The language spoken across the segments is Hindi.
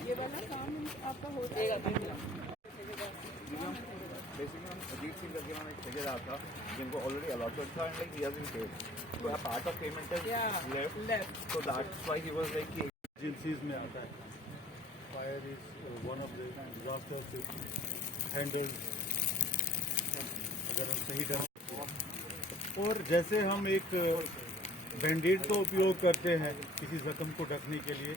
ये वाला काम आपका हो जाएगा। बेसिकली हम अजीत सिंह करके हमें एक ठेकेदार था जिनको ऑलरेडी अलॉटेड था and like he hasn't paid, so a part of payment is left, so that's why he was like कि एजेंसीज में आता है। Fire is one of the disaster handle अगर हम सही ढंग। और जैसे हम एक बैंडेड का उपयोग करते हैं किसी जख्म को ढकने के लिए,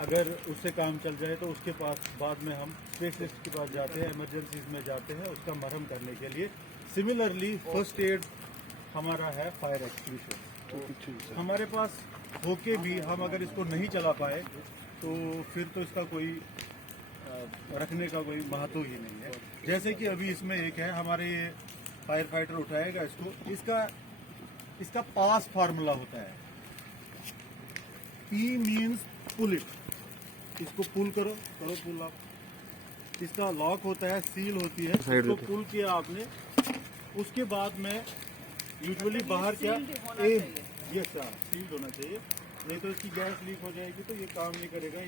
अगर उससे काम चल जाए तो उसके पास बाद में हम स्पेशलिस्ट के पास जाते हैं, इमरजेंसीज में जाते हैं उसका मरहम करने के लिए। सिमिलरली फर्स्ट एड हमारा है फायर एक्सटिंग्विशर। हमारे पास होके भी हम अगर इसको नहीं चला पाए तो फिर तो इसका कोई रखने का कोई महत्व ही नहीं है। जैसे कि अभी इसमें एक है, हमारे ये फायर फाइटर उठाएगा इसको, इसका पास फार्मूला होता है, P मीन्स पुल इट, इसको पुल करो पुल आप। इसका लॉक होता है, सील होती है, इसको पुल किया आपने, उसके बाद में यूजुअली बाहर क्या ये सील्ड होना चाहिए, नहीं तो इसकी गैस लीक हो जाएगी तो ये काम नहीं करेगा।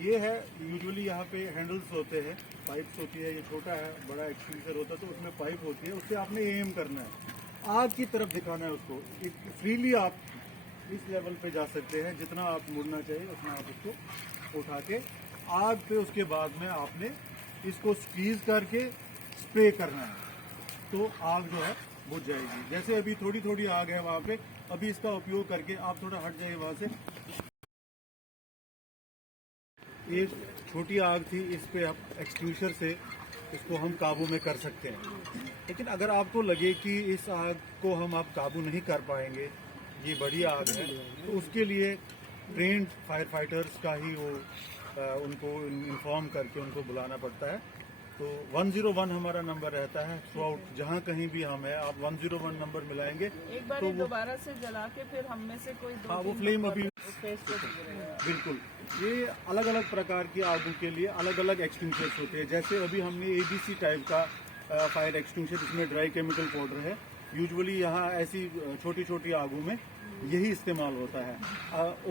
ये है यूजुअली यहाँ पे हैंडल्स होते हैं, पाइप्स होती है, ये छोटा है, बड़ा एक्सटिंग्विशर होता है तो उसमें पाइप होती है, उससे आपने एम करना है, आग की तरफ दिखाना है उसको। फ्रीली आप इस लेवल पे जा सकते हैं, जितना आप मुड़ना चाहिए उतना आप उसको उठा के आग पे, उसके बाद में आपने इसको स्क्वीज करके स्प्रे करना है तो आग जो है बुझ जाएगी। जैसे अभी थोड़ी थोड़ी आग है वहाँ पे, अभी इसका उपयोग करके आप थोड़ा हट जाइए वहाँ से, एक छोटी आग थी, इस पे आप एक्सटिंग्विशर से इसको हम काबू में कर सकते हैं। लेकिन अगर आपको लगे कि इस आग को हम आप काबू नहीं कर पाएंगे, ये बड़ी आग है, तो उसके लिए ट्रेंड फायर फाइटर्स का ही वो उनको इन्फॉर्म करके उनको बुलाना पड़ता है। तो 101 हमारा नंबर रहता है थ्रू आउट, जहाँ कहीं भी हम है आप 101 नंबर मिलाएंगे। एक बार तो दोबारा से जला के फिर हम में से कोई हाँ, वो फ्लेम अभी बिल्कुल, ये अलग अलग प्रकार की आगों के लिए अलग अलग एक्सटिंग्विशर्स होते हैं। जैसे अभी हमने ABC टाइप का फायर एक्सटिंग्विशर, जिसमें ड्राई केमिकल पाउडर है, यूजुअली यहाँ ऐसी छोटी छोटी आगों में यही इस्तेमाल होता है।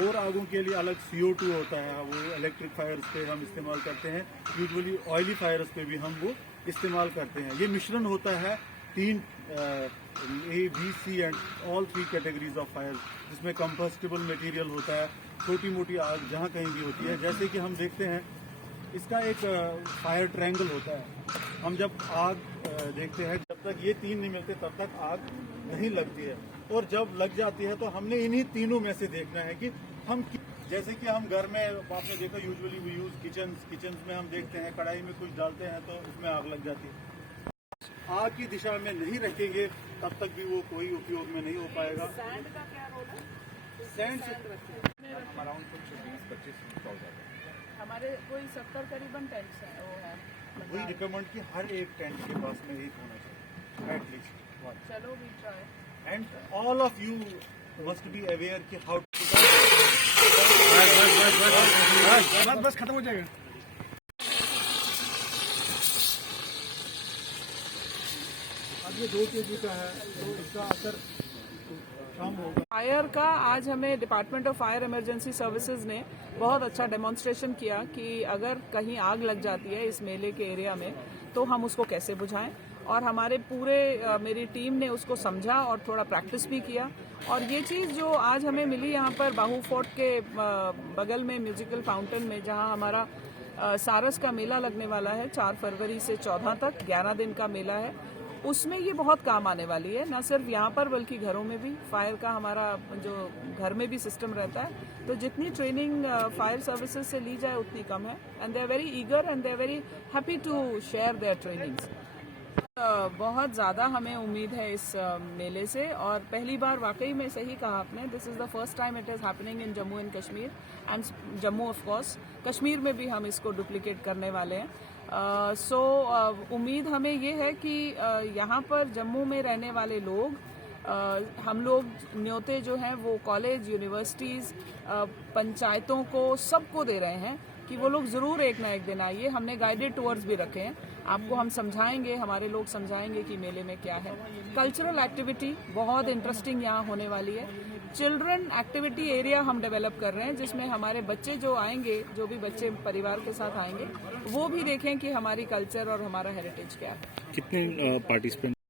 और आगों के लिए अलग CO2 होता है, वो इलेक्ट्रिक फायर्स पे हम इस्तेमाल करते हैं, यूजुअली ऑयली फायर्स पे भी हम वो इस्तेमाल करते हैं। ये मिश्रण होता है 3 A, B, C and all 3 categories of fire, जिसमें कंबस्टिबल मटेरियल होता है, छोटी मोटी आग जहाँ कहीं भी होती है। जैसे कि हम देखते हैं इसका एक फायर ट्रायंगल होता है, हम जब आग देखते हैं, जब तक ये 3 नहीं मिलते तब तक आग नहीं लगती है, और जब लग जाती है तो हमने इन्हीं तीनों में से देखना है कि हम, जैसे कि हम घर में आपने देखा यूजुअली वी यूज किचन में हम देखते हैं कढ़ाई में कुछ डालते हैं तो उसमें आग लग जाती है। आग की दिशा में नहीं रखेंगे तब तक भी वो कोई उपयोग में नहीं हो पाएगा। सैंड का क्या रोल है? सैंड अराउंड कुछ 20-25 हमारे कोई 70 करीबन टेंट्स हैं, वो है वही रिकमेंड कि हर एक टेंट के पास में एक होना चाहिए एटलीस्ट वन। चलो we try. And all of you must be aware कि हाउ बस खत्म हो जाएगा। अब ये 2 kg का है तो इसका असर कम होगा। फायर का आज हमें department of fire emergency services ने बहुत अच्छा डेमोन्स्ट्रेशन किया कि अगर कहीं आग लग जाती है इस मेले के एरिया में तो हम उसको कैसे बुझाएं, और हमारे पूरे मेरी टीम ने उसको समझा और थोड़ा प्रैक्टिस भी किया। और ये चीज़ जो आज हमें मिली यहाँ पर बाहू फोर्ट के बगल में म्यूजिकल फाउंटेन में, जहाँ हमारा सारस का मेला लगने वाला है 4 फरवरी से 14 तक 11 दिन का मेला है, उसमें ये बहुत काम आने वाली है। न सिर्फ यहाँ पर बल्कि घरों में भी फायर का हमारा जो घर में भी सिस्टम रहता है, तो जितनी ट्रेनिंग फायर सर्विसेज से ली जाए उतनी कम है। And they are very eager and they are very happy to share their trainings. बहुत ज़्यादा हमें उम्मीद है इस मेले से, और पहली बार वाकई में सही कहा आपने, this is the first time it is happening in Jammu and Kashmir and Jammu of course, Kashmir में भी हम इसको डुप्लीकेट करने वाले हैं। उम्मीद हमें ये है कि यहाँ पर जम्मू में रहने वाले लोग, हम लोग न्योते जो हैं वो कॉलेज, यूनिवर्सिटीज़, पंचायतों को, सबको दे रहे हैं कि वो लोग ज़रूर एक ना एक दिन आइए। हमने गाइडेड टूर्स भी रखे हैं आपको हम समझाएंगे, हमारे लोग समझाएंगे कि मेले में क्या है। कल्चरल एक्टिविटी बहुत इंटरेस्टिंग यहाँ होने वाली है। चिल्ड्रन एक्टिविटी एरिया हम डेवलप कर रहे हैं, जिसमें हमारे बच्चे जो आएंगे, जो भी बच्चे परिवार के साथ आएंगे, वो भी देखें कि हमारी कल्चर और हमारा हेरिटेज क्या है। कितने पार्टिसिपेंट